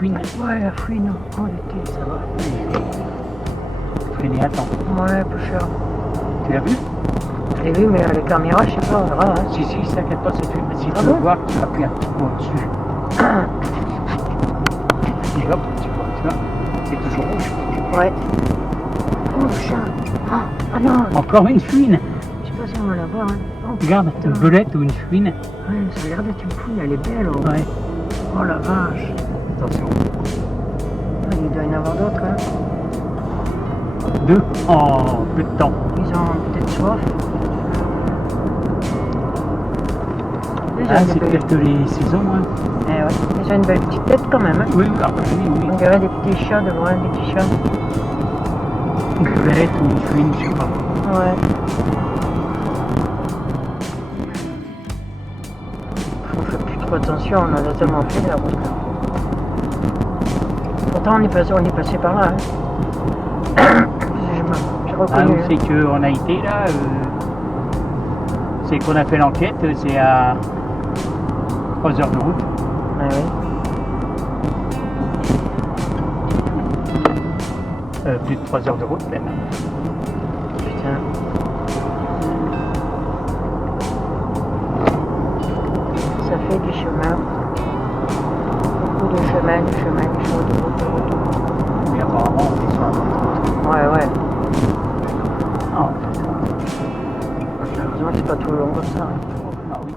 fouine. Ouais, la fouine, oh l'été, ça va. Fouine, attends. Ouais, peu cher. Tu l'as vu? Je l'ai vu, mais les caméras, je sais pas, on verra. Hein. Si, t'inquiète pas, c'est fait. Si tu Ah veux bon voir, tu appuies un coup au-dessus. Et hop, tu vois, c'est toujours rouge. Ouais. Oh, le chat. Ah non. Encore une fouine. Je sais pas si on va la voir. Hein. Oh, Regarde, putain. une belette ou une fouine. Ouais, ça a l'air d'être une fouine, elle est belle. Oh, Ouais. oh la vache. Attention. Ah, il doit y en avoir d'autres. Hein. 2 en peu de temps. Ils ont peut-être soif. Ah, c'est peut-être les saisons. Hein. Eh ouais. Ils ont une belle petite tête quand même. Hein. Oui, oui. On dirait des petits chats de loin, des petits chats. Une belette ou une fouine, je sais pas. Ouais. On fait plus trop attention, on en a tellement fait de la route. Pourtant on est passé par là. Hein. J'ai reconnu. Ah, c'est qu'on a été là, c'est qu'on a fait l'enquête, c'est à 3 heures de route. Ah oui. Plus de 3 heures de route même. Putain. Ça fait du chemin. Beaucoup de chemin, de route. Mais apparemment, on est sur la route. Ouais. Ah, Heureusement c'est pas tout long comme ça. Hein. ah oui.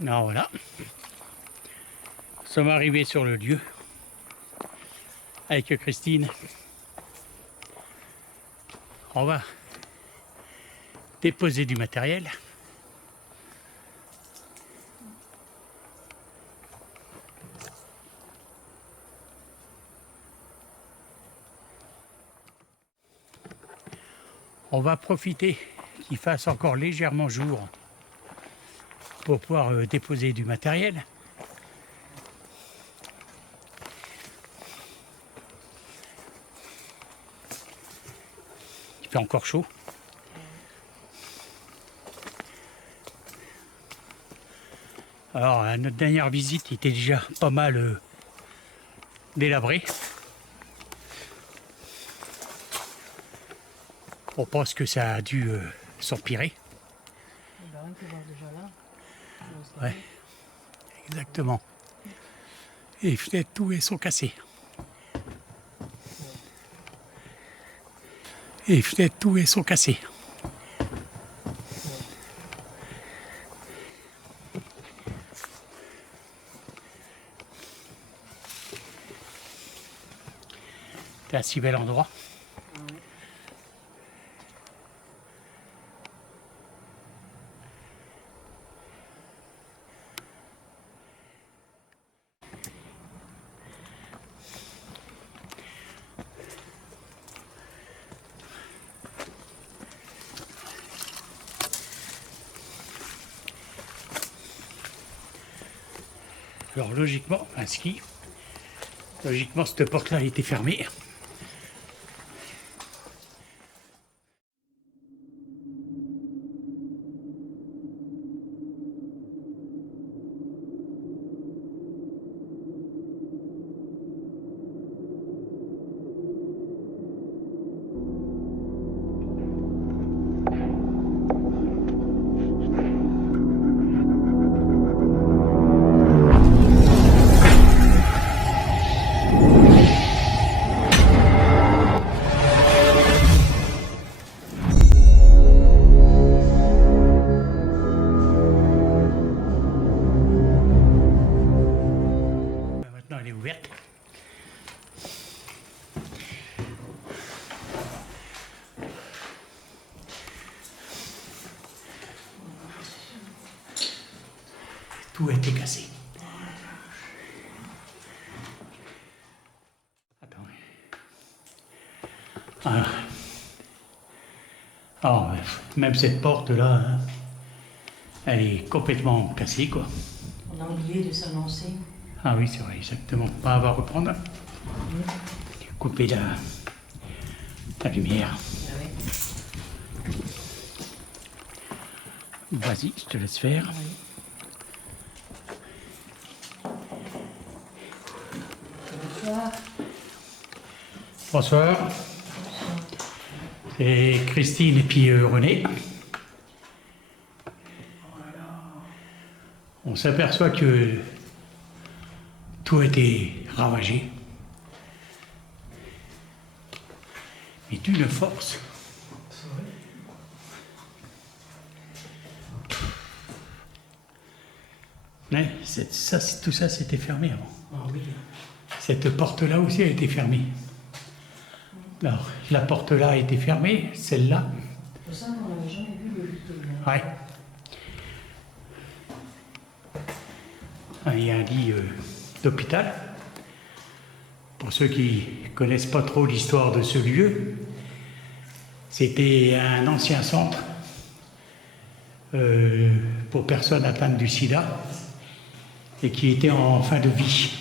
Alors voilà, nous sommes arrivés sur le lieu avec Christine. On va déposer du matériel. On va profiter qu'il fasse encore légèrement jour pour pouvoir déposer du matériel. Il fait encore chaud. Alors, à notre dernière visite, il était déjà pas mal délabré. On pense que ça a dû s'empirer. Ouais, exactement. Et les fenêtres, tout, elles sont cassées. Et les fenêtres, tout, elles sont cassées. C'est un si bel endroit. Alors logiquement, un ski, logiquement cette porte-là a été fermée. Maintenant elle est ouverte. Tout a été cassé. Attends. Alors, même cette porte-là, hein, elle est complètement cassée, quoi. On a oublié de s'annoncer. Ah oui, c'est vrai, exactement. On va reprendre. Couper la lumière. Ah ouais. Vas-y, je te laisse faire. Oui. Bonsoir. Bonsoir. C'est Christine et puis René. On s'aperçoit que tout a été ravagé. Mais d'une force. Ouais, tout ça, c'était fermé avant. Ah oui. Cette porte-là aussi a été fermée. Alors, la porte-là a été fermée, celle-là. C'est pour ça qu'on n'avait jamais vu le lit. Ouais. Il y a un lit d'hôpital. Pour ceux qui ne connaissent pas trop l'histoire de ce lieu, c'était un ancien centre pour personnes atteintes du sida et qui était en fin de vie.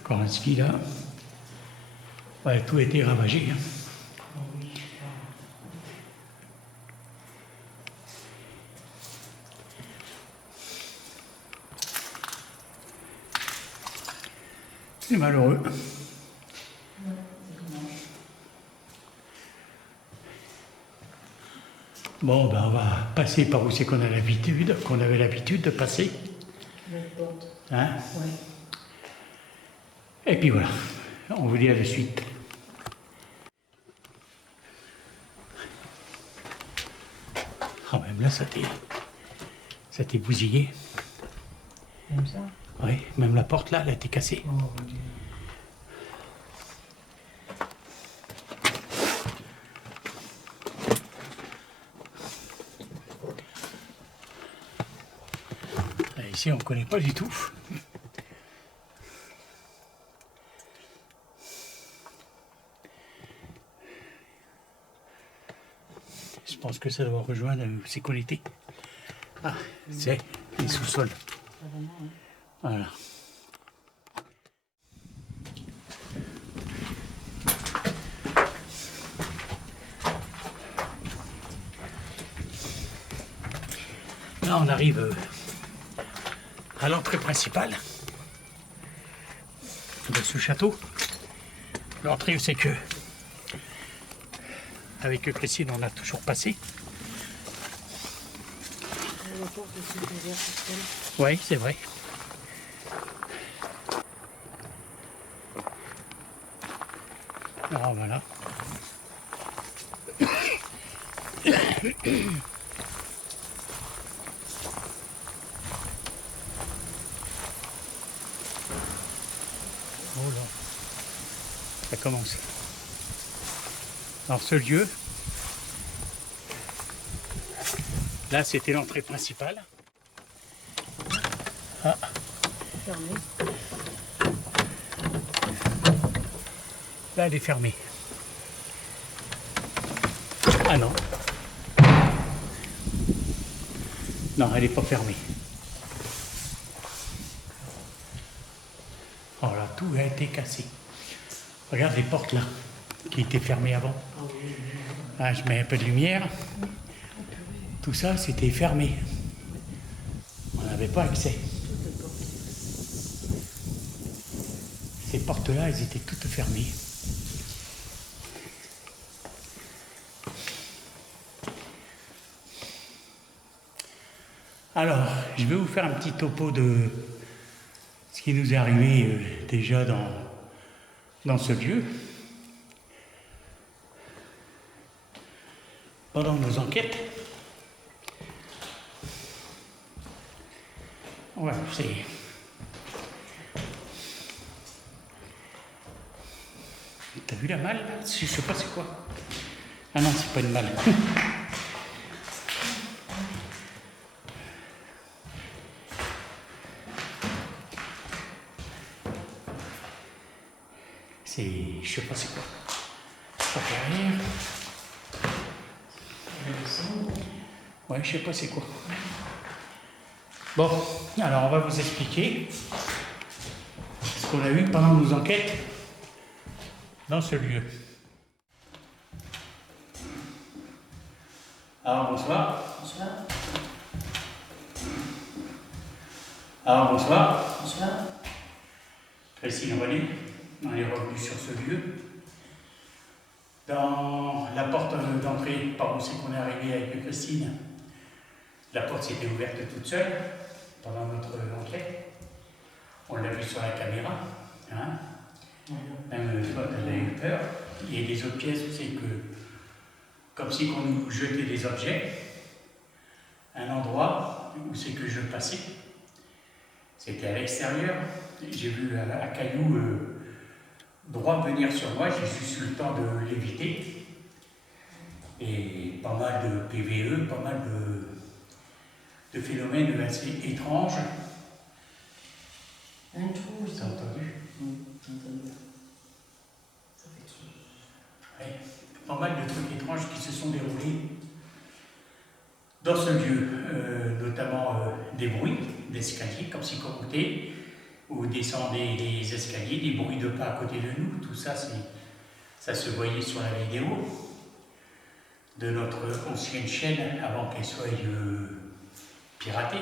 Encore un ski là. Ouais, tout a été ravagé. C'est malheureux. Bon, ben on va passer par où c'est qu'on avait l'habitude de passer. Hein? Ouais. Et puis voilà, on vous dit à la suite. Ah, même là, ça t'est bousillé. Comme ça. Oui, même la porte là, elle a été cassée. Oh, mon Dieu. Ici, on ne connaît pas du tout. Je pense que ça doit rejoindre, c'est connecté. Ah, c'est les sous-sols. Voilà. Là, on arrive à l'entrée principale de ce château. L'entrée, c'est que, avec Christine, on a toujours passé. Oui, c'est vrai. Alors voilà. Oh là, ça commence. Alors ce lieu, là c'était l'entrée principale. Ah. Là elle est fermée. Ah non. Non, elle n'est pas fermée. Oh là, tout a été cassé. Regarde les portes là, qui étaient fermées avant. Ah, je mets un peu de lumière. Tout ça, c'était fermé. On n'avait pas accès. Ces portes-là, elles étaient toutes fermées. Alors, je vais vous faire un petit topo de ce qui nous est arrivé déjà dans ce lieu. Pendant nos enquêtes, voilà, c'est... T'as vu la malle? Je sais pas c'est quoi. Ah non, c'est pas une malle. C'est... je sais pas c'est quoi. Pas derrière. Ouais, je sais pas c'est quoi. Bon, alors on va vous expliquer ce qu'on a vu pendant nos enquêtes dans ce lieu. Alors bonsoir. Bonsoir. Alors bonsoir. Bonsoir. Christine René, on est revenu sur ce lieu. Dans la porte d'entrée, par où c'est qu'on est arrivé avec Christine, la porte s'était ouverte toute seule pendant notre enquête. On l'a vu sur la caméra. Hein. Même toi, tu as eu peur. Et les autres pièces, c'est que, comme si on nous jetait des objets, un endroit où c'est que je passais, c'était à l'extérieur. J'ai vu un caillou droit venir sur moi, j'ai juste eu le temps de l'éviter. Et pas mal de PVE, pas mal de phénomènes assez étranges. Un trou, T'as entendu? j'ai entendu. Ça fait tout. Ouais. Pas mal de trucs étranges qui se sont déroulés dans ce lieu, notamment des bruits d'escalier, comme si on montait ou descendait les escaliers, des bruits de pas à côté de nous, tout ça, ça se voyait sur la vidéo de notre ancienne chaîne avant qu'elle soit piratée.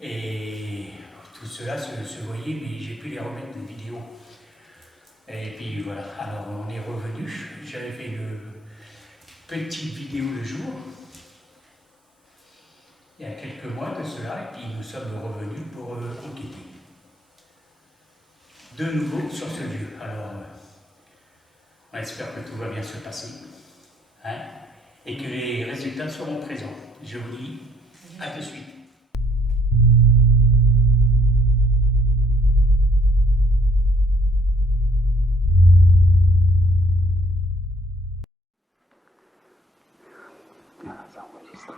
Et tout cela se voyait, mais j'ai pu les remettre de vidéo. Et puis voilà, alors on est revenu, j'avais fait une petite vidéo le jour, il y a quelques mois de cela, et puis nous sommes revenus pour enquêter. De nouveau sur ce lieu. Alors, on espère que tout va bien se passer. Hein, et que les résultats seront présents. Je vous dis à de suite. Ça enregistre.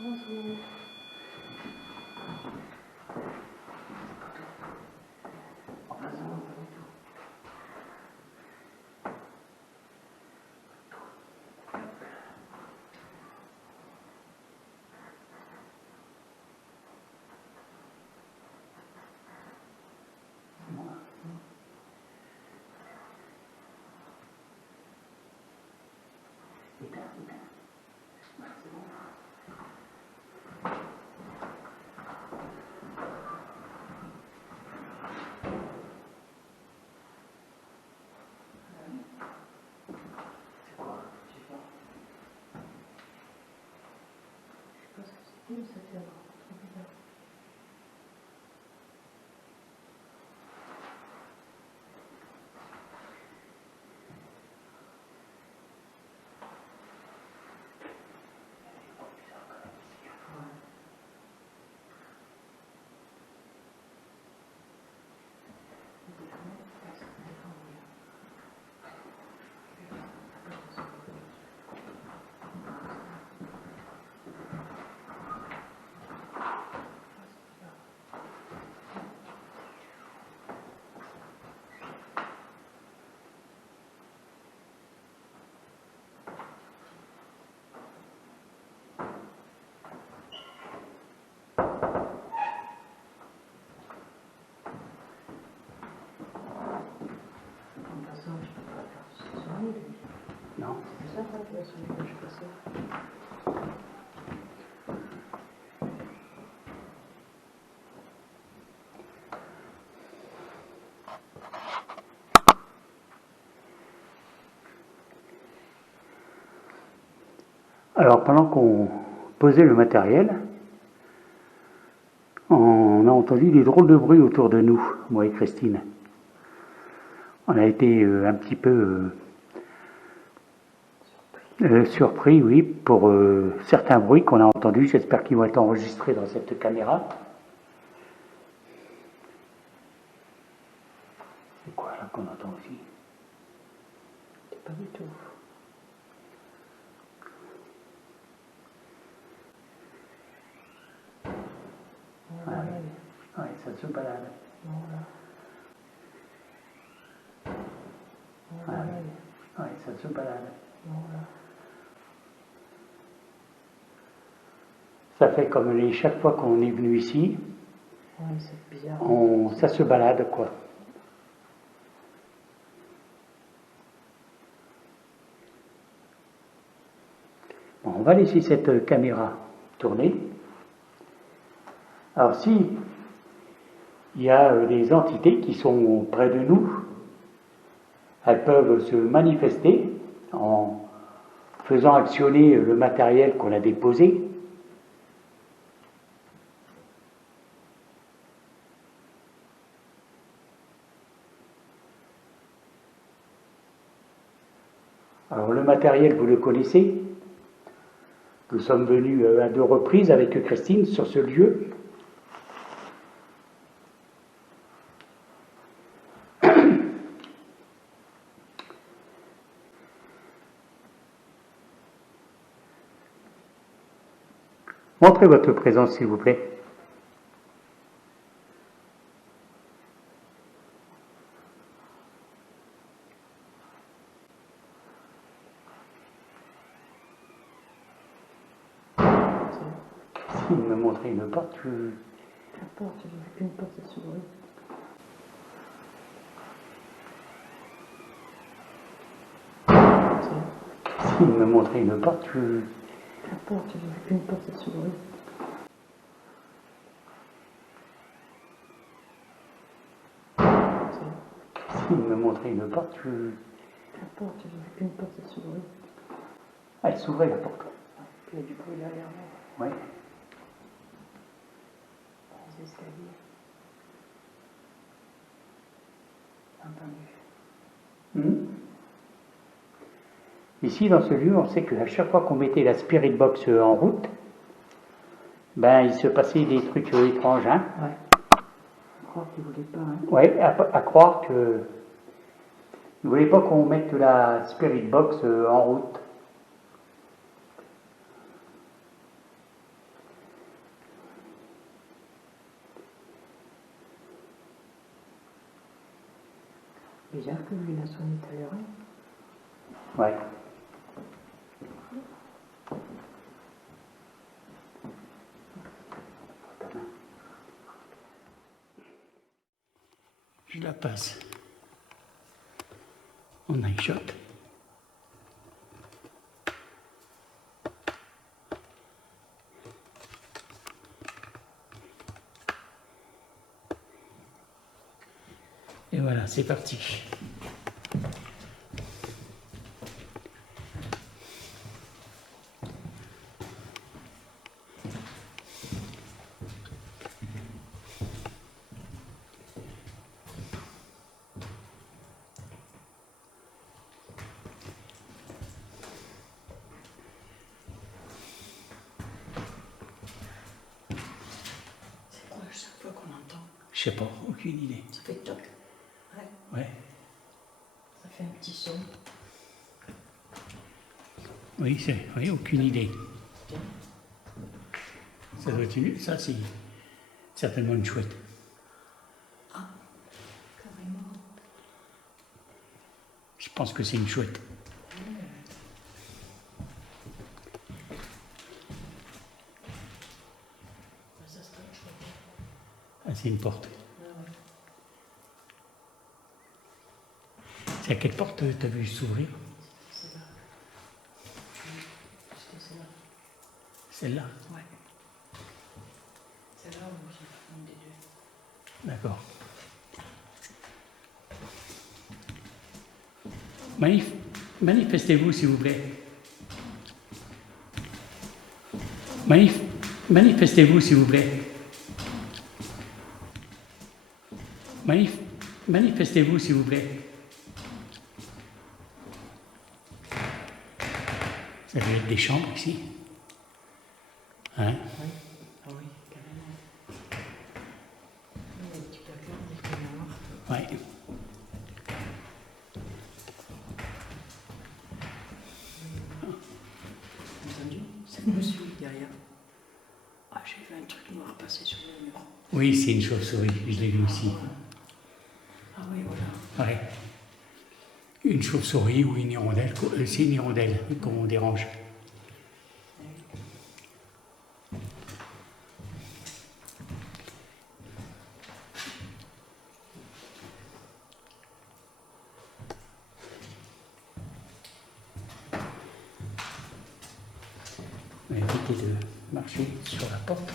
Bonjour. Non. C'est ça, tu vas sonner quand je passe. Alors pendant qu'on posait le matériel, on a entendu des drôles de bruits autour de nous, moi et Christine. On a été un petit peu surpris, oui, pour certains bruits qu'on a entendus. J'espère qu'ils vont être enregistrés dans cette caméra. C'est quoi là qu'on entend aussi? Pas du tout. Ouais, ça se balade. Ouais, ça se balade. Ça fait comme chaque fois qu'on est venu ici, Ouais, c'est bizarre. ça se balade, quoi. Bon, on va laisser cette caméra tourner. Alors si il y a des entités qui sont près de nous, elles peuvent se manifester en faisant actionner le matériel qu'on a déposé. Alors le matériel, vous le connaissez. Nous sommes venus à 2 reprises avec Christine sur ce lieu. Montrez votre présence, s'il vous plaît. S'il me montrait une porte, La porte, une porte s'ouvre. S'il me montrait une porte, La porte, une porte s'ouvre. S'il me montrait une porte, La porte, une porte s'ouvre. elle s'ouvrait la porte. Puis il y a du bruit derrière moi. Oui. Les escaliers. Entendu. Ici, dans ce lieu, on sait qu'à chaque fois qu'on mettait la Spirit Box en route, ben, il se passait des trucs étranges. Hein. Ouais. Je crois qu'ils ne voulaient pas. Hein. Oui, à croire que ils ne voulaient pas qu'on mette la Spirit Box en route. peu vu la sonné tout à l'heure. Ouais. Je la passe en night shot. Et voilà, c'est parti. C'est quoi chaque fois qu'on entend? Je sais pas, aucune idée. Ça fait toc. Ouais. Ouais. Ça fait un petit son. Oui, oui, aucune idée. Tiens. Ça doit être une, ça c'est certainement une chouette. Ah, carrément. Je pense que c'est une chouette. Ça serait chouette. Ah, c'est une porte. Ah ouais. C'est à quelle porte t'as vu s'ouvrir? C'est là. Jusque c'est là. Celle-là? Ouais. C'est là où j'ai une des deux. D'accord. Manifestez-vous, s'il vous plaît. Manifestez-vous, s'il vous plaît. Manifestez-vous, s'il vous plaît. Ça doit être des chambres ici. Hein? Oui. Ah oui, carrément. Il y a des petits placards, des canards. Ouais. Entendu? C'est monsieur derrière. Ah, j'ai vu un truc noir passer sur le mur. Oui, c'est une chauve-souris, je l'ai vu aussi. Ah oui, voilà. Ouais. Une chauve-souris ou une hirondelle, c'est une hirondelle qu'on dérange. On va éviter de marcher sur la porte.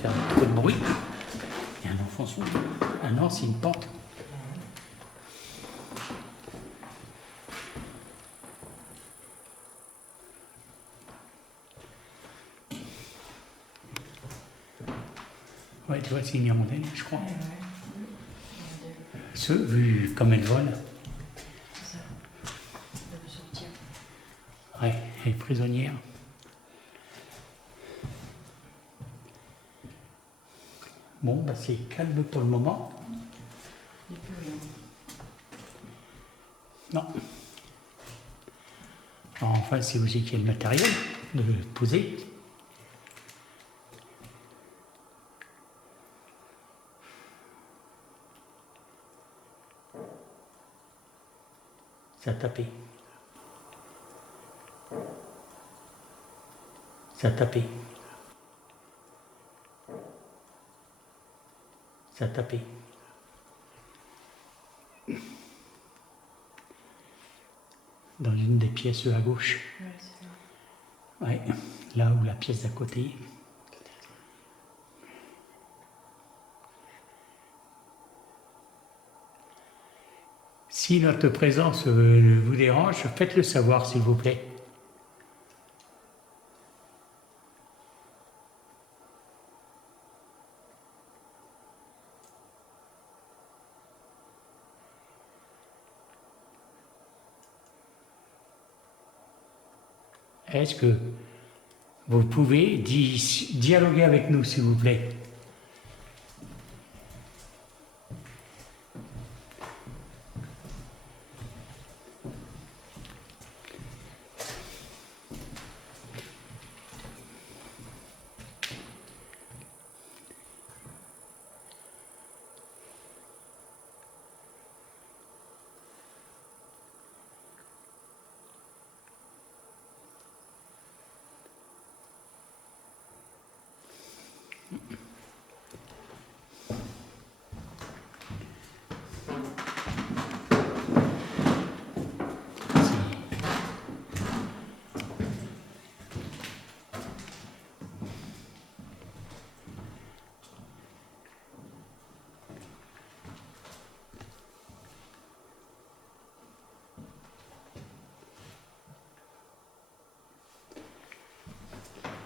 Faire trop de bruit. Il y a un enfant sous. Ah non, c'est une porte. Ouais, tu vois, c'est une hirondelle, je crois. Ce, vu comme elle vole, C'est ça. Elle veut sortir. ouais, elle est prisonnière. Bon, bah c'est calme pour le moment. Il n'y a plus rien. Non. Alors, enfin, c'est aussi qu'il y a le matériel de poser. Ça a tapé. Ça a tapé. Ça a tapé. Dans une des pièces à gauche. Ouais, c'est là. Ouais, là où la pièce d'à côté. Si notre présence vous dérange, faites-le savoir, s'il vous plaît. Est-ce que vous pouvez dialoguer avec nous, s'il vous plaît?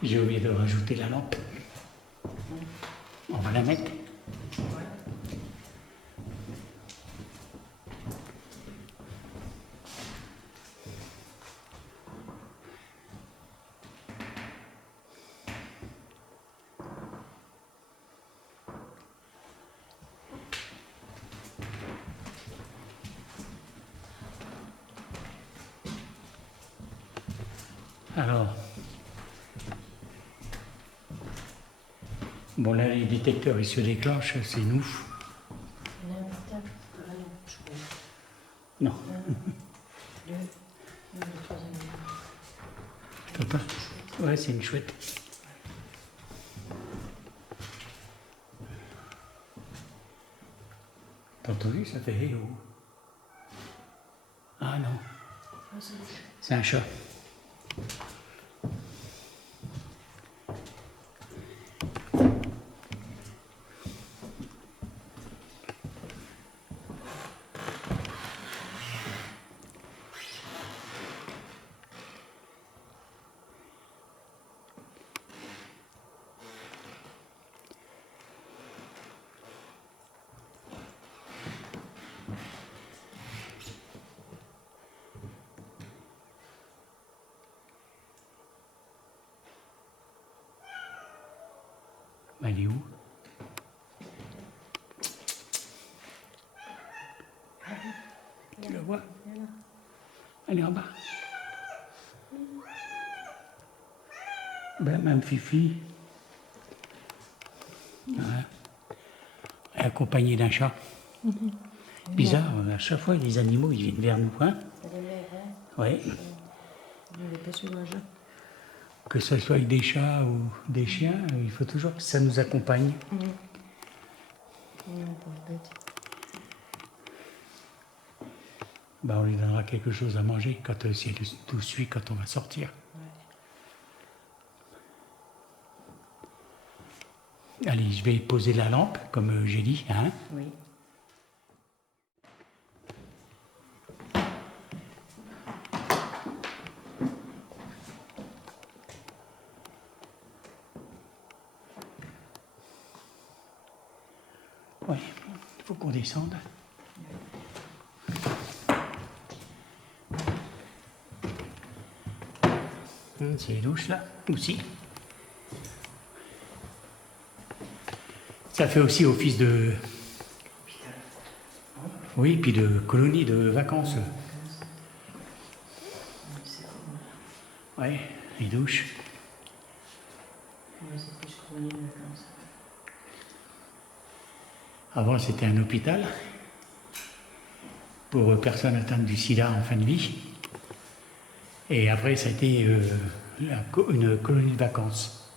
J'ai oublié de rajouter la lampe. On va la mettre. Alors, bon là les détecteurs ils se déclenchent, c'est nous. Non. T'entends? Ouais, c'est une chouette. T'as entendu? Ça fait hello. Ah non. C'est un chat. Elle est où? Tu la vois? Elle est en bas. Ben, même Fifi. Ouais. Elle est accompagnée d'un chat. Bizarre, à chaque fois les animaux ils viennent vers nous. Hein? Ouais. Que ce soit avec des chats ou des chiens, il faut toujours que ça nous accompagne. Ben, on lui donnera quelque chose à manger quand, si elle nous suit quand on va sortir. Allez, je vais poser la lampe, comme j'ai dit. Hein? Oui. Ouais, il faut qu'on descende. C'est les douches là, aussi. Ça fait aussi office de... Oui, puis de colonie de vacances. Ouais, les douches. Avant, c'était un hôpital pour personnes atteintes du sida en fin de vie. Et après, ça a été une colonie de vacances.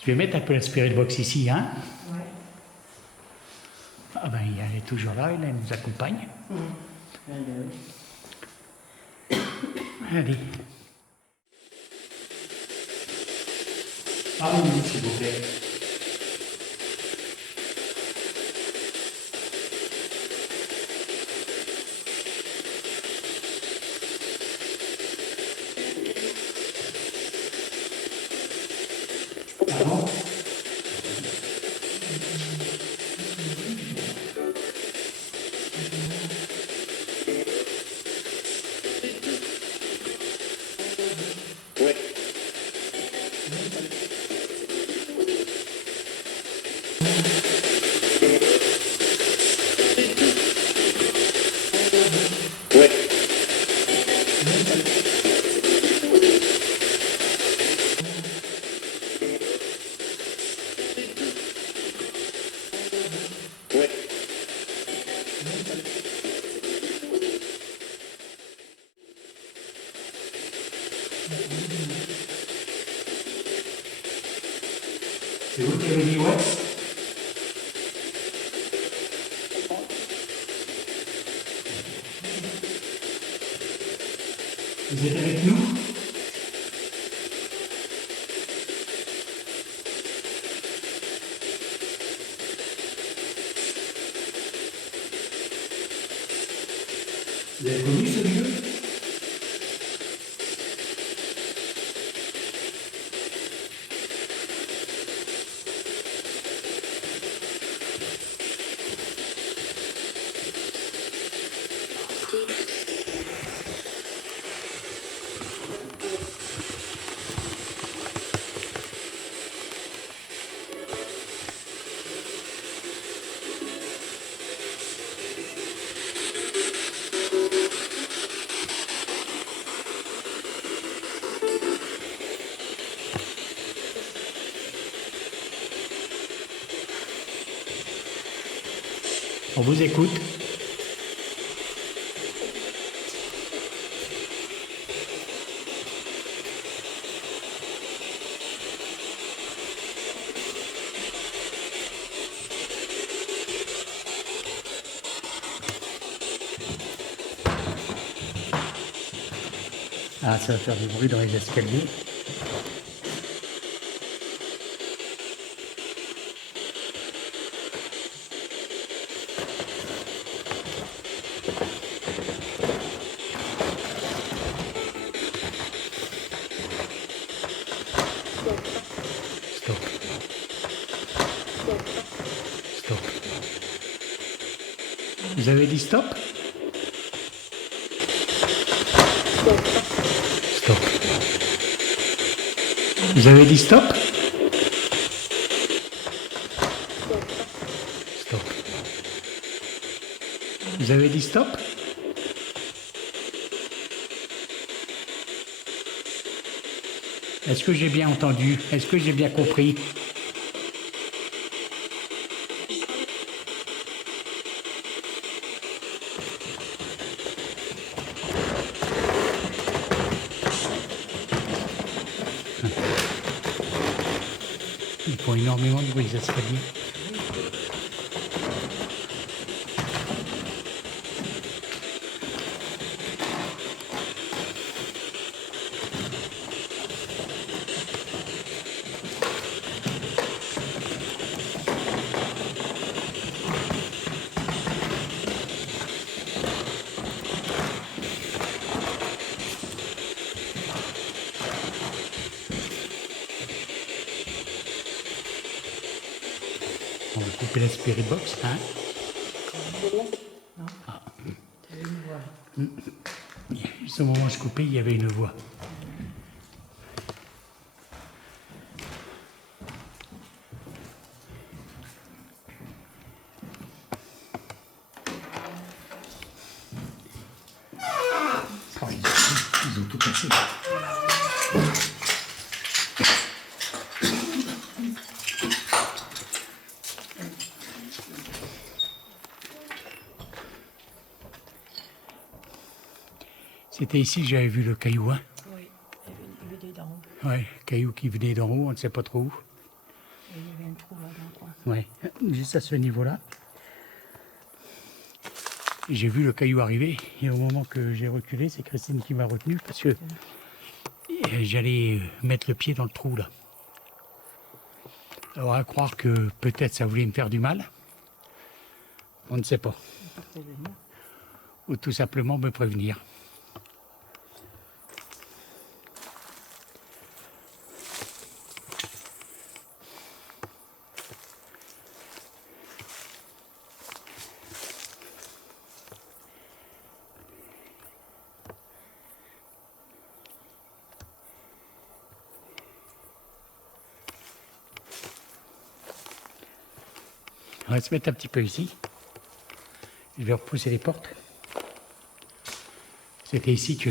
Je vais mettre un peu l'aspiré de box ici, hein? Ouais. Ah ben, elle est toujours là, elle nous accompagne. Allez. Ah oui, s'il vous plaît. Ah bon? C'est vous qui avez dit ouais? Vous êtes avec nous? Vous avez connu ce lieu? On vous écoute. Ah, ça va faire du bruit dans les escaliers. Stop. Stop. Vous avez dit stop? Stop. Vous avez dit stop? Stop. Vous avez dit stop? Est-ce que j'ai bien entendu? Est-ce que j'ai bien compris? Ils font énormément de bruit, les escaliers. On va couper la spirit box, hein? Non. Ah. T'avais une voix. Juste au moment où je coupais, il y avait une voix. Oh, ils ont tout cassé. C'était ici que j'avais vu le caillou, hein? Oui, il venait d'en haut. Ouais, caillou qui venait d'en haut, on ne sait pas trop où. Et il y avait un trou là dans le coin. Ouais, juste à ce niveau-là. J'ai vu le caillou arriver et au moment que j'ai reculé, c'est Christine qui m'a retenu parce que j'allais mettre le pied dans le trou là. Alors à croire que peut-être ça voulait me faire du mal, on ne sait pas. Ou tout simplement me prévenir. On va se mettre un petit peu ici. Je vais repousser les portes. C'était ici que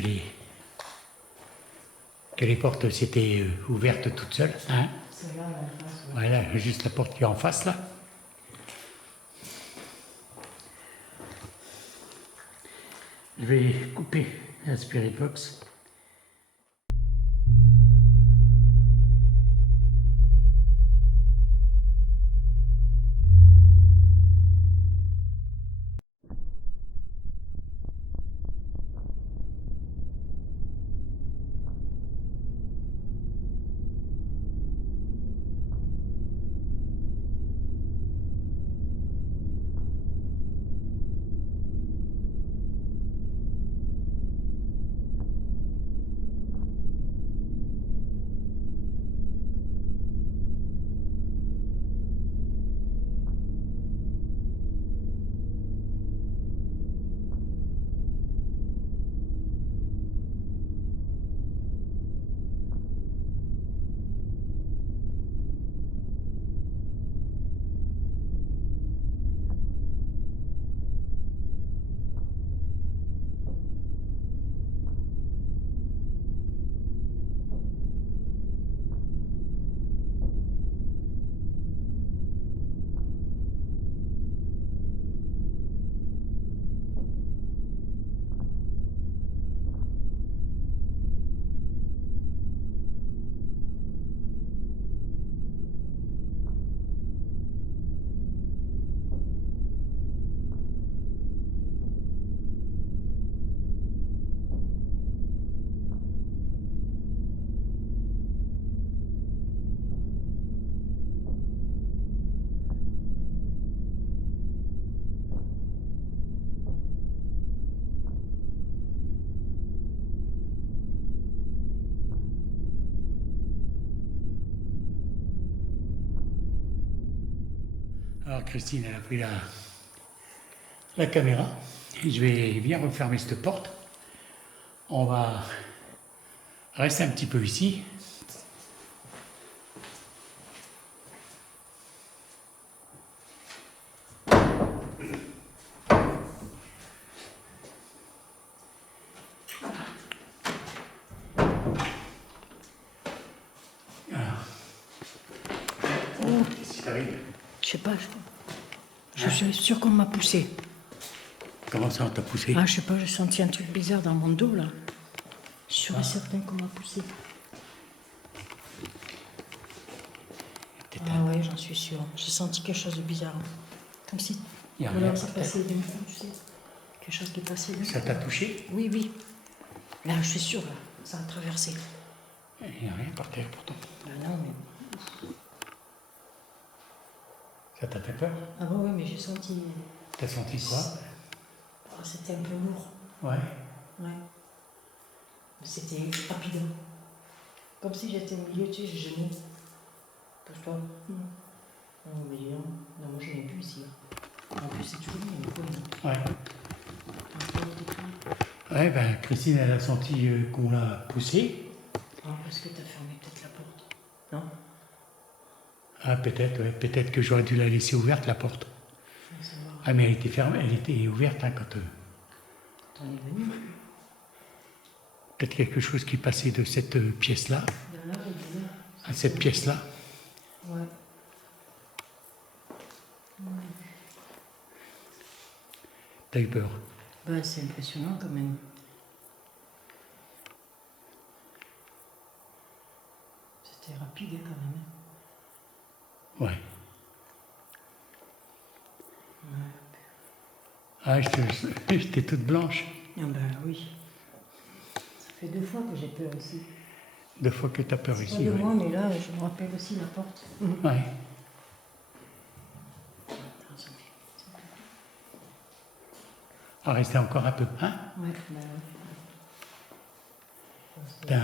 les portes s'étaient ouvertes toutes seules. Hein? Celle-là, en face. Voilà, juste la porte qui est en face là. Je vais couper la spirit box. Alors Christine, elle a pris la caméra. Je vais bien refermer cette porte. On va rester un petit peu ici. Qu'est-ce qui t'arrive? Je sais pas, je suis sûre qu'on m'a poussé. Comment ça, on t'a poussé? Ah, je sais pas, j'ai senti un truc bizarre dans mon dos, là. Je suis sûre et certaine qu'on m'a poussé. Ah ouais, j'en suis sûre. J'ai senti quelque chose de bizarre. Comme si... Il y a voilà, rien ça par terre. passait d'un coup, tu sais. Quelque chose qui passait d'un coup. Ça t'a touché? Oui, oui. Là, je suis sûre, là. Ça a traversé. Il n'y a rien par terre pourtant. Ah non, mais... Ça t'a fait peur? Ah ouais, ouais, mais j'ai senti... T'as senti quoi? Ah, c'était un peu lourd. Ouais. Ouais. Mais c'était rapide. Comme si j'étais au milieu, tu sais, je genoux. Pose-toi. Non, mais non. Non, moi, je n'ai plus ici. En plus, c'est toujours mis au coin. Ouais. Ouais, ben Christine, elle a senti qu'on l'a poussée. Ah, parce que t'as fermé peut-être la porte. Non? Ah, peut-être, ouais. Peut-être que j'aurais dû la laisser ouverte, la porte. Faut savoir. Ah, mais elle était fermée, elle était ouverte hein, quand... T'en es venu? Peut-être quelque chose qui passait de cette pièce-là De là et de là. à cette pièce-là. Ouais. T'as eu peur? Bah, c'est impressionnant quand même. C'était rapide hein, quand même. Ouais. Ouais. Ah, j'étais toute blanche. Ah ben oui. Ça fait 2 fois que j'ai peur ici. 2 fois que t'as peur Pas ici, de ouais. moi, mais là, je me rappelle aussi la porte. Ouais. Attends, ça fait- Ah, restez encore un peu, hein? Ouais, bah ouais. Putain,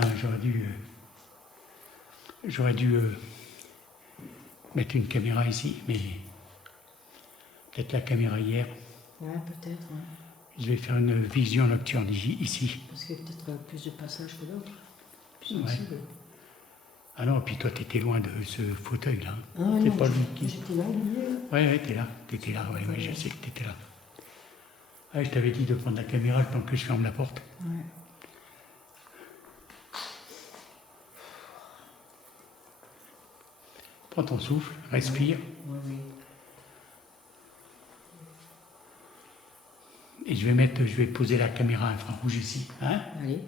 j'aurais dû mettre une caméra ici, mais peut-être la caméra hier. Ouais, peut-être. Ouais. Je vais faire une vision nocturne ici. Parce qu'il y a peut-être plus de passages que d'autres. Plus Ouais. sensible. Ah non, puis toi, t'étais loin de ce fauteuil-là. Ah C'est non, pas lui qui... j'étais là au milieu. Ouais, t'étais là, ouais, je sais que t'étais là. Ah, je t'avais dit de prendre la caméra le temps que je ferme la porte. Ouais. Prends ton souffle, respire, Ouais, oui. et je vais poser la caméra infrarouge ici, hein? Allez.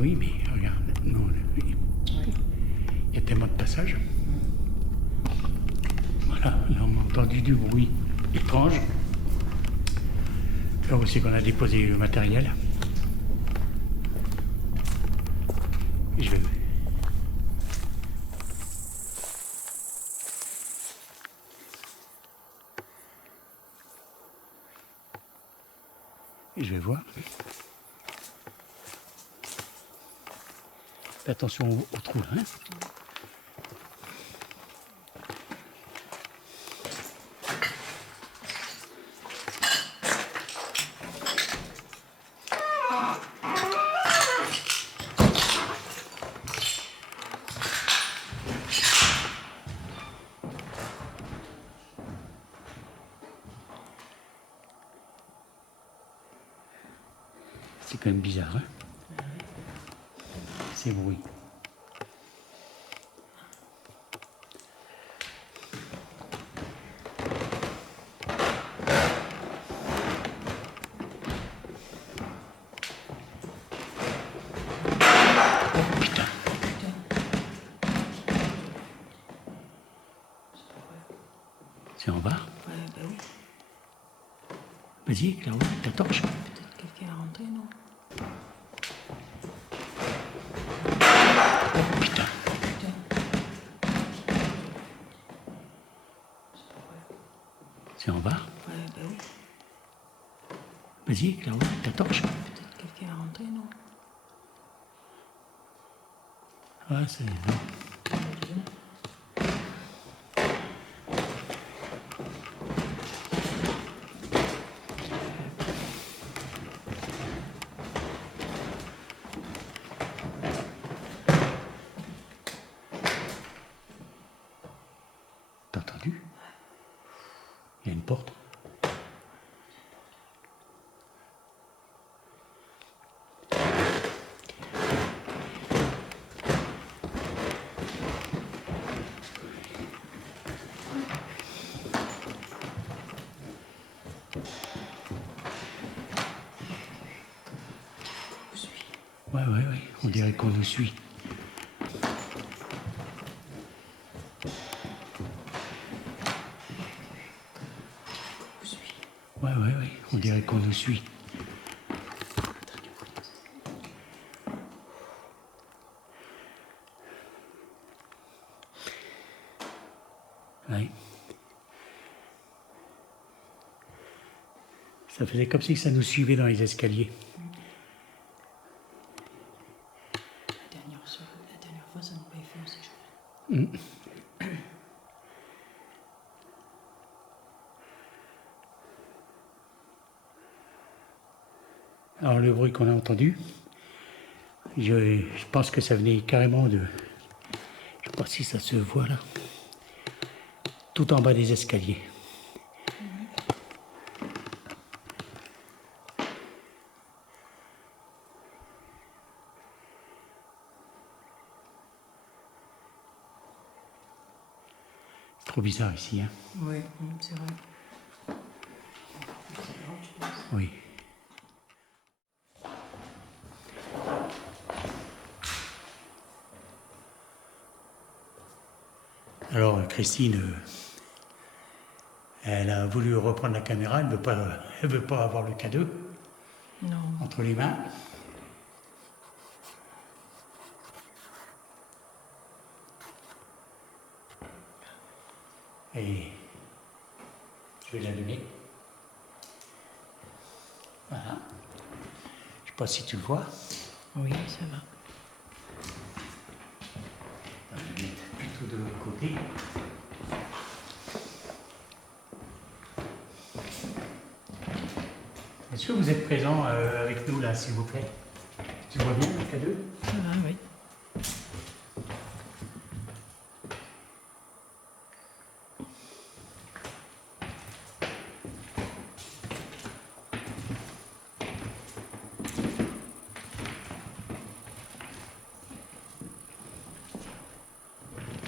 oui, mais regarde, non, il y a tellement de passages. Voilà, là on a entendu du bruit étrange. Là aussi qu'on a déposé le matériel. Et je vais voir. Fais attention au trou là. Hein. C'est quand même bizarre, hein, ces bruits. Oh putain. C'est en bas? Ouais, bah oui. Vas-y, là-haut, ta torche. Peut-être quelqu'un est rentré, non? Oh putain. C'est en bas? Ouais, bah oui. Vas-y, là-haut, ta torche. Peut-être quelqu'un est rentré, non? Ah, c'est... T'as entendu? Il y a une porte. Ouais, on dirait qu'on nous suit. Ouais, on dirait qu'on nous suit. Ouais. Ça faisait comme si ça nous suivait dans les escaliers. La dernière fois, ça n'a pas fait aussi chaud. Alors le bruit qu'on a entendu, je pense que ça venait carrément de... Je ne sais pas si ça se voit là. Tout en bas des escaliers. C'est trop bizarre ici, hein? Oui, c'est vrai. Oui. Alors Christine, elle a voulu reprendre la caméra, elle veut pas avoir le cadeau Non. entre les mains. Et je vais la donner. Voilà. Je sais pas si tu le vois. Oui, ça va. Je vais le mettre plutôt de l'autre côté. Est-ce que vous êtes présent avec nous là, s'il vous plaît? Tu vois bien le cadeau? Ça va, oui.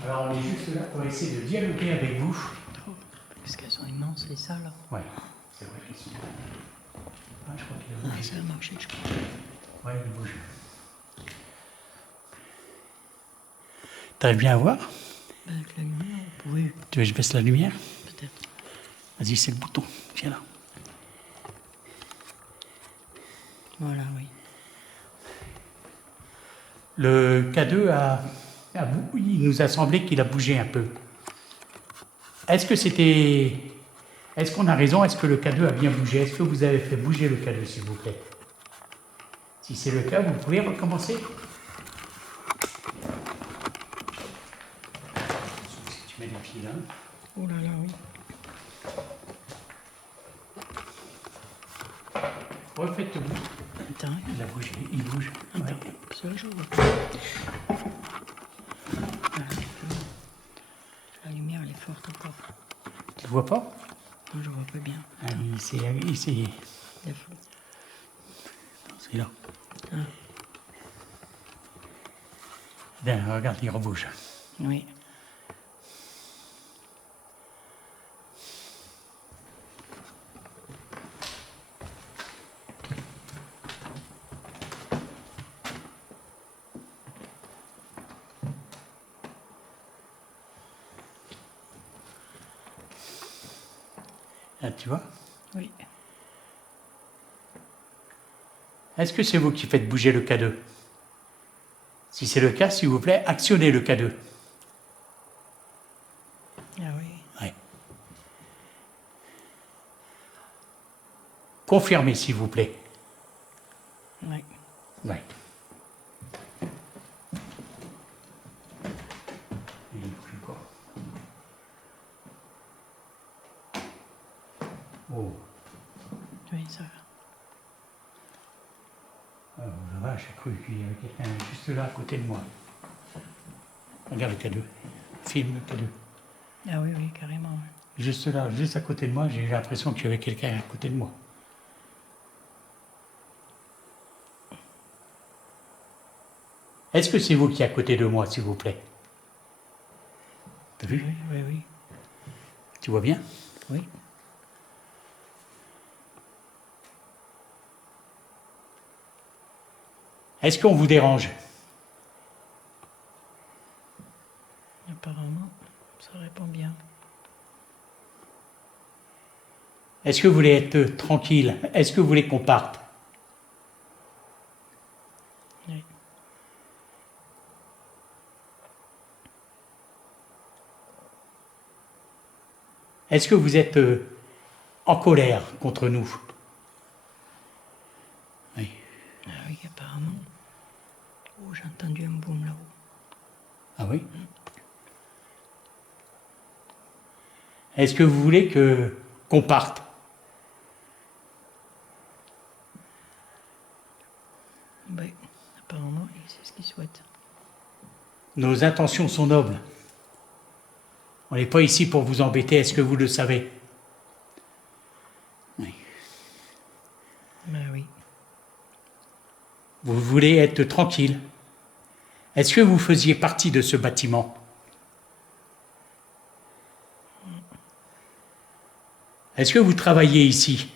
Alors on est juste là pour essayer de dialoguer avec vous. Parce qu'elles sont immenses, les salles. Ouais, c'est vrai qu'ils sont. Ah, je crois qu'il a bougé. Ça a marché, je crois. Ouais, il bouge. T'arrives bien à voir? Avec la lumière, vous pouvez, Tu veux que je baisse la lumière? peut-être. Vas-y, c'est le bouton. Viens là. Voilà, oui. Le K2 il nous a semblé qu'il a bougé un peu. Est-ce qu'on a raison? Est-ce que le K2 a bien bougé? Est-ce que vous avez fait bouger le K2, s'il vous plaît? Si c'est le cas, vous pouvez recommencer? Si tu mets les pieds là. Oh là là, oui. Refaites-vous. Attends, Il a bougé, il bouge. attends. Ouais. Parce que là, je vois pas. Voilà, la lumière, elle est forte encore. Tu ne vois pas? Non, je vois pas bien. Ah, c'est Il faut... là. Ah. Bien, regarde, il rebouge. Oui. Ah, tu vois? Oui. Est-ce que c'est vous qui faites bouger le K2? Si c'est le cas, s'il vous plaît, actionnez le K2. Ah oui. Ouais. Confirmez, s'il vous plaît. Oui. Ouais. Il bouge encore. Oh. Oui, ça va. Oh la vache, j'ai cru qu'il y avait quelqu'un juste là à côté de moi. Regarde le K2. Filme le K2. Ah oui, oui, carrément. Oui. Juste là, juste à côté de moi, j'ai eu l'impression qu'il y avait quelqu'un à côté de moi. Est-ce que c'est vous qui êtes à côté de moi, s'il vous plaît? T'as vu? Oui, oui, oui. Tu vois bien? Oui. Est-ce qu'on vous dérange? Apparemment, ça répond bien. Est-ce que vous voulez être tranquille? Est-ce que vous voulez qu'on parte? Oui. Est-ce que vous êtes en colère contre nous? Oui. Ah oui, apparemment. Oh, j'ai entendu un boom là-haut. Ah oui? Est-ce que vous voulez qu'on parte? Oui, apparemment, c'est ce qu'il souhaite. Nos intentions sont nobles. On n'est pas ici pour vous embêter, est-ce que vous le savez? Oui. Ben oui. Vous voulez être tranquille. Est-ce que vous faisiez partie de ce bâtiment? Est-ce que vous travaillez ici?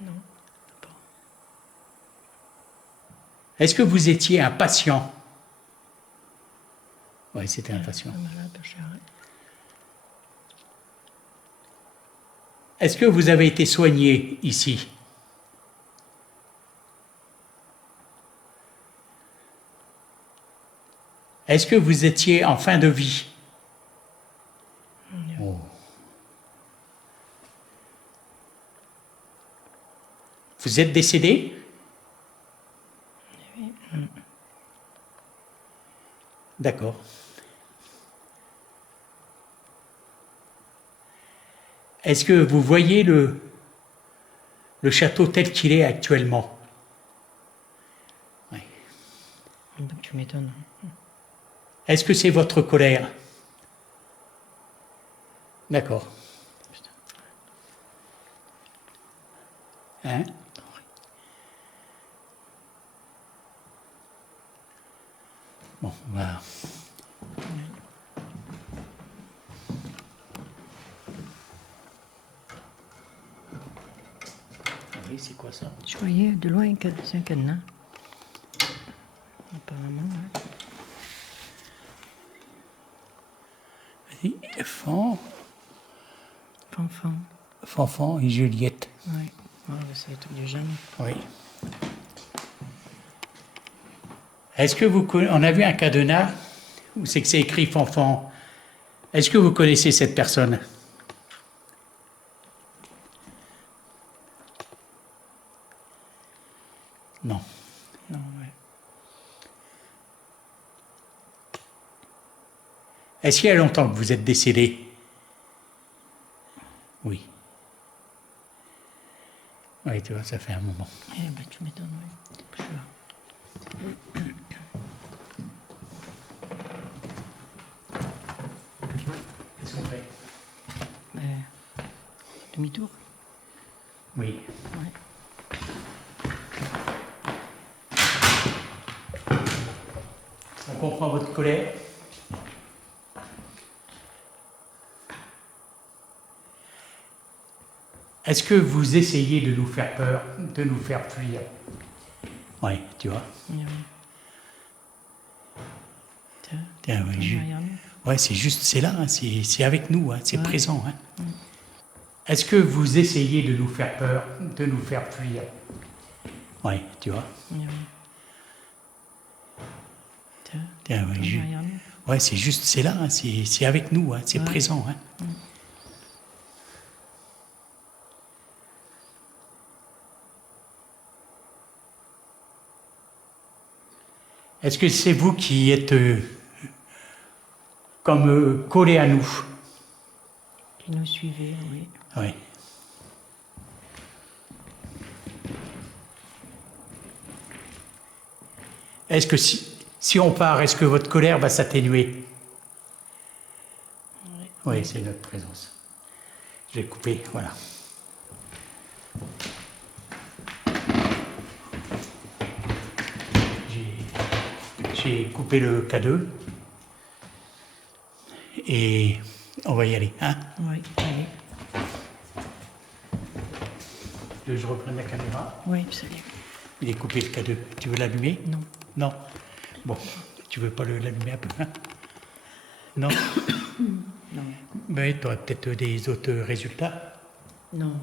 Non. Est-ce que vous étiez un patient? Oui, c'était un patient. Malade, cher. Est-ce que vous avez été soigné ici? Est-ce que vous étiez en fin de vie? Oh. Vous êtes décédé? Oui. D'accord. Est-ce que vous voyez le château tel qu'il est actuellement? Oui. Tu m'étonnes. Est-ce que c'est votre colère? D'accord. Hein? Bon, voilà. Ah oui, c'est quoi ça? Je voyais de loin c'est un cadenas. maman. Hein. Vas-y, Fanfan. Fanfan et Juliette. Oui, c'est le truc de Jeanne. Oui. Est-ce que vous connaissez... On a vu un cadenas où c'est que c'est écrit Fanfan. Est-ce que vous connaissez cette personne? Non. Non, ouais. Est-ce qu'il y a longtemps que vous êtes décédé? Oui. Oui, tu vois, ça fait un moment. Eh ben, tu m'étonnes, oui. Je vois. Qu'est-ce qu'on fait? Demi-tour? Oui. Ouais. On comprend votre colère. Est-ce que vous essayez de nous faire peur, de nous faire fuir? Oui, tu vois. Oui. Tiens, ouais, c'est juste, c'est là, hein, c'est avec nous, hein, c'est présent. Hein. Est-ce que vous essayez de nous faire peur, de nous faire fuir? Oui, tu vois. Tiens, ouais, c'est juste, c'est là, hein, c'est avec nous, hein, c'est présent. Hein. Est-ce que c'est vous qui êtes comme collés à nous? Qui nous suivait, oui. Oui. Est-ce que si on part, est-ce que votre colère va s'atténuer? Oui, c'est notre présence. Je vais couper, voilà. J'ai coupé le K2 et on va y aller. Hein? Oui, allez. Je reprends la caméra. Oui, salut. Il est coupé le K2. Tu veux l'allumer? Non. Non. Bon, tu veux pas l'allumer un peu? Hein? Non. Non. Mais tu aurais peut-être des autres résultats? Non.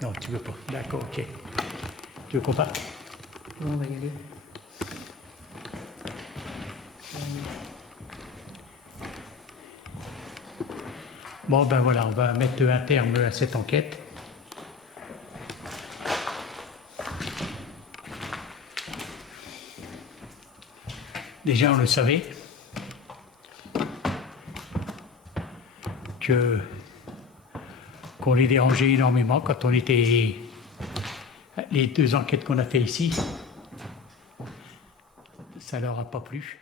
Non, tu veux pas. D'accord, ok. Tu veux qu'on parte? Bon, on va y aller. Bon, ben voilà, on va mettre un terme à cette enquête. Déjà, on le savait qu'on les dérangeait énormément quand on était... Les 2 enquêtes qu'on a fait ici, ça leur a pas plu.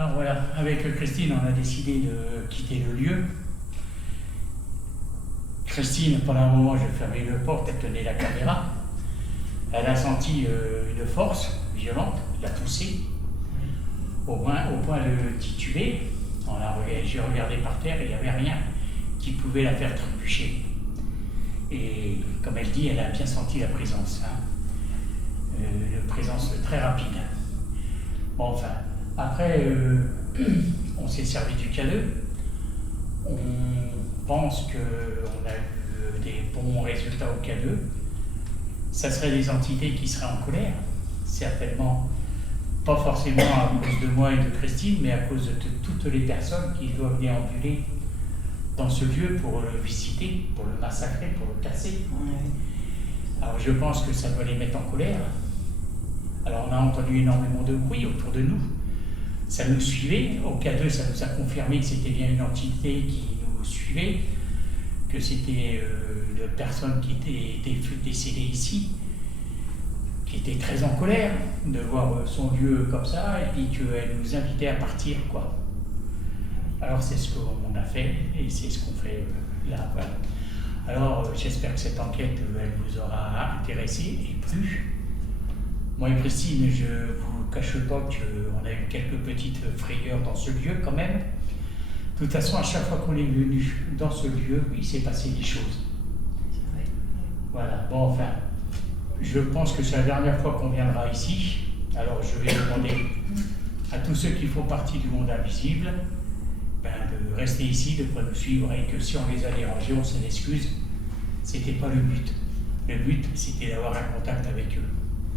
Alors voilà, avec Christine, on a décidé de quitter le lieu. Christine, pendant un moment, je fermais la porte, elle tenait la caméra. Elle a senti une force violente, la poussée, au point de tituber. J'ai regardé par terre et il n'y avait rien qui pouvait la faire trébucher. Et comme elle dit, elle a bien senti la présence, hein. Une présence très rapide. Bon, enfin, après, on s'est servi du K2. On pense qu'on a eu des bons résultats au K2. Ça serait des entités qui seraient en colère, certainement pas forcément à cause de moi et de Christine, mais à cause de toutes les personnes qui doivent déambuler dans ce lieu pour le visiter, pour le massacrer, pour le casser. Alors je pense que ça doit les mettre en colère. Alors on a entendu énormément de bruit autour de nous. Ça nous suivait. Au K2, ça nous a confirmé que c'était bien une entité qui nous suivait, que c'était une personne qui était décédée ici, qui était très en colère de voir son lieu comme ça, et puis qu'elle nous invitait à partir, quoi. Alors c'est ce qu'on a fait, et c'est ce qu'on fait là, voilà. Alors j'espère que cette enquête, elle vous aura intéressé et plu. Moi et Christine, je vous cache pas qu'on a eu quelques petites frayeurs dans ce lieu quand même. De toute façon, à chaque fois qu'on est venu dans ce lieu, il s'est passé des choses. Voilà, bon, enfin, je pense que c'est la dernière fois qu'on viendra ici. Alors je vais demander à tous ceux qui font partie du monde invisible de rester ici, de ne pas nous suivre, et que si on les a dérangés, on s'en excuse. C'était pas le but. Le but, c'était d'avoir un contact avec eux.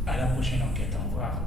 À la prochaine enquête. Au revoir.